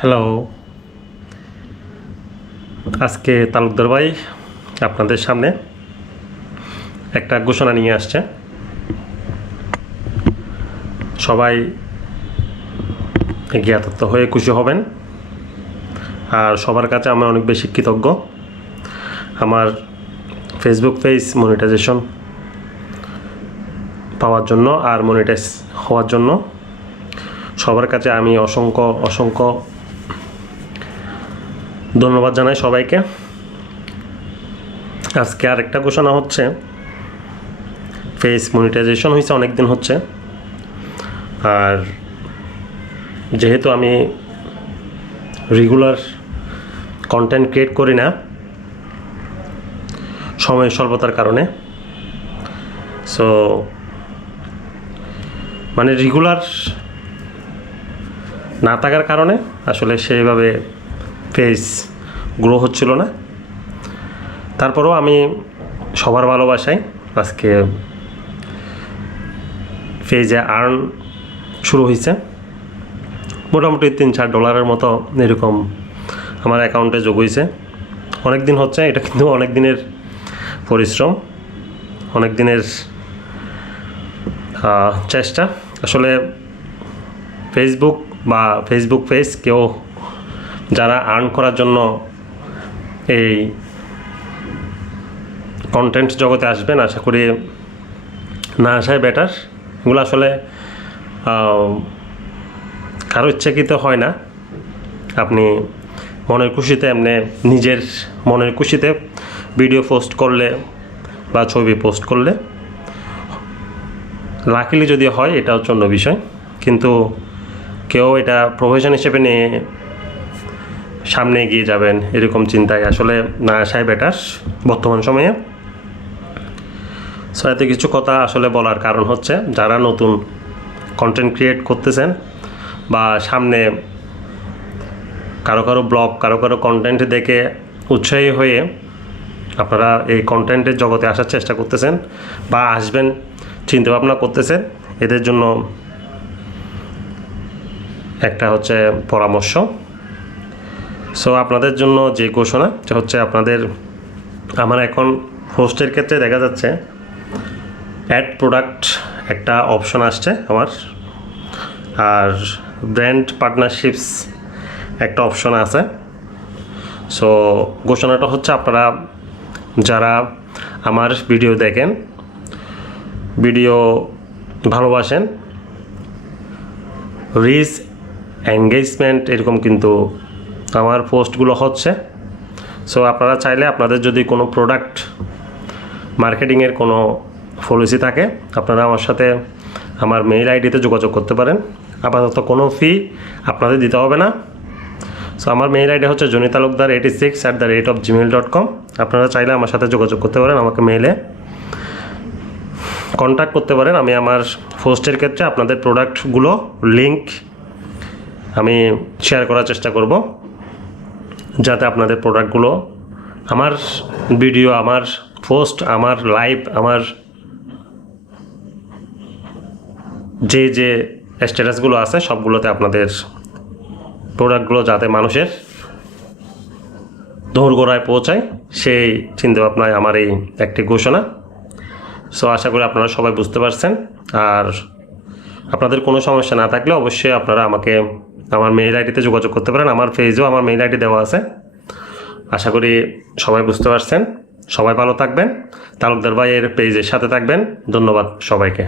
Hello, আজকে তালুকদার ভাই আপনাদের সামনে একটা ঘোষণা নিয়ে আসছে। সবাই জ্ঞাতত্ব হয়ে খুশি হবেন। আর সবার কাছে আমি অনেক বেশি কৃতজ্ঞ। আমার ফেসবুক পেজ মনিটাইজেশন পাওয়ার জন্য আর মনিটাইজ হওয়ার জন্য সবার কাছে আমি অসংখ্য ধন্যবাদ জানাই সবাইকে। আজকে আরেকটা ঘোষণা হচ্ছে, ফেস মনিটাইজেশন হয়েছে অনেক দিন হচ্ছে। আর যেহেতু আমি রেগুলার কন্টেন্ট ক্রিয়েট করি না সময় স্বল্পতার কারণে, সো মানে রেগুলার না থাকার কারণে আসলে সেইভাবে পেজ গ্রো হচ্ছিল না। তারপরেও আমি সবার ভালোবাসায় আজকে পেজে আর্ন শুরু হয়েছে। মোটামুটি $3-4 মতো এরকম আমার অ্যাকাউন্টে যোগ হয়েছে। অনেক দিন হচ্ছে, এটা কিন্তু অনেক দিনের পরিশ্রম, অনেক দিনের চেষ্টা। আসলে ফেসবুক পেজ কেউ যারা আর্ন করার জন্য এই কন্টেন্ট জগতে আসবেন, আশা করি না আসাই বেটার। এগুলো আসলে কারো ইচ্ছাকৃত হয় না। আপনি মনের খুশিতে নিজের মনের খুশিতে ভিডিও পোস্ট করলে বা ছবি পোস্ট করলে লাকিলি যদি হয়, এটা হচ্ছে অন্য বিষয়। কিন্তু কেউ এটা প্রফেশন হিসেবে নিয়ে সামনে এগিয়ে যাবেন এরকম চিন্তায় আসলে না আসাই বেটার বর্তমান সময়ে। সো এত কিছু কথা আসলে বলার কারণ হচ্ছে, যারা নতুন কন্টেন্ট ক্রিয়েট করতেছেন বা সামনে কারো ব্লগ কারো কন্টেন্ট দেখে উৎসাহী হয়ে আপনারা এই কন্টেন্টের জগতে আসার চেষ্টা করতেছেন বা আসবেন চিন্তাভাবনা করতেছেন, এদের জন্য একটা হচ্ছে পরামর্শ। সো আপনাদের জন্য যে ঘোষণা হচ্ছে, আমার এখন হোস্টের ক্ষেত্রে দেখা যাচ্ছে অ্যাড প্রোডাক্ট একটা অপশন আসছে আমার, আর ব্র্যান্ড পার্টনারশিপস একটা অপশন আছে। সো ঘোষণাটা হচ্ছে, আপনারা যারা আমার ভিডিও দেখেন, ভিডিও ভালোবাসেন, রিচ এনগেজমেন্ট এরকম কিন্তু আমার পোস্টগুলো হচ্ছে। সো আপনারা চাইলে আপনাদের যদি কোনো প্রোডাক্ট মার্কেটিংয়ের কোনো পলিসি থাকে, আপনারা আমার সাথে আমার মেইল আইডিতে যোগাযোগ করতে পারেন। আপাতত কোনো ফি আপনাদের দিতে হবে না। সো আমার মেইল আইডি হচ্ছে jonitalukdar86@gmail.com। আপনারা চাইলে আমার সাথে যোগাযোগ করতে পারেন, আমাকে মেইলে কন্ট্যাক্ট করতে পারেন। আমি আমার পোস্টের ক্ষেত্রে আপনাদের প্রোডাক্টগুলো লিঙ্ক আমি শেয়ার করার চেষ্টা করব, যাতে আপনাদের প্রোডাক্টগুলো আমার ভিডিও, আমার পোস্ট, আমার লাইভ, আমার যে স্ট্যাটাসগুলো আছে সবগুলোতে আপনাদের প্রোডাক্টগুলো যাতে মানুষের দোরগোড়ায় পৌঁছায়, সেই চিন্তাভাবনায় আমার এই একটি ঘোষণা। সো আশা করি আপনারা সবাই বুঝতে পারছেন। আর আপনাদের কোনো সমস্যা না থাকলে অবশ্যই আপনারা আমাকে আমার মেইল আইডিতে যোগাযোগ করতে পারেন। আমার পেজেও আমার মেইল আইডি দেওয়া আছে। আশা করি সবাই বুঝতে পারছেন। সবাই ভালো থাকবেন, তালুকদার ভাইয়ের পেজের সাথে থাকবেন। ধন্যবাদ সবাইকে।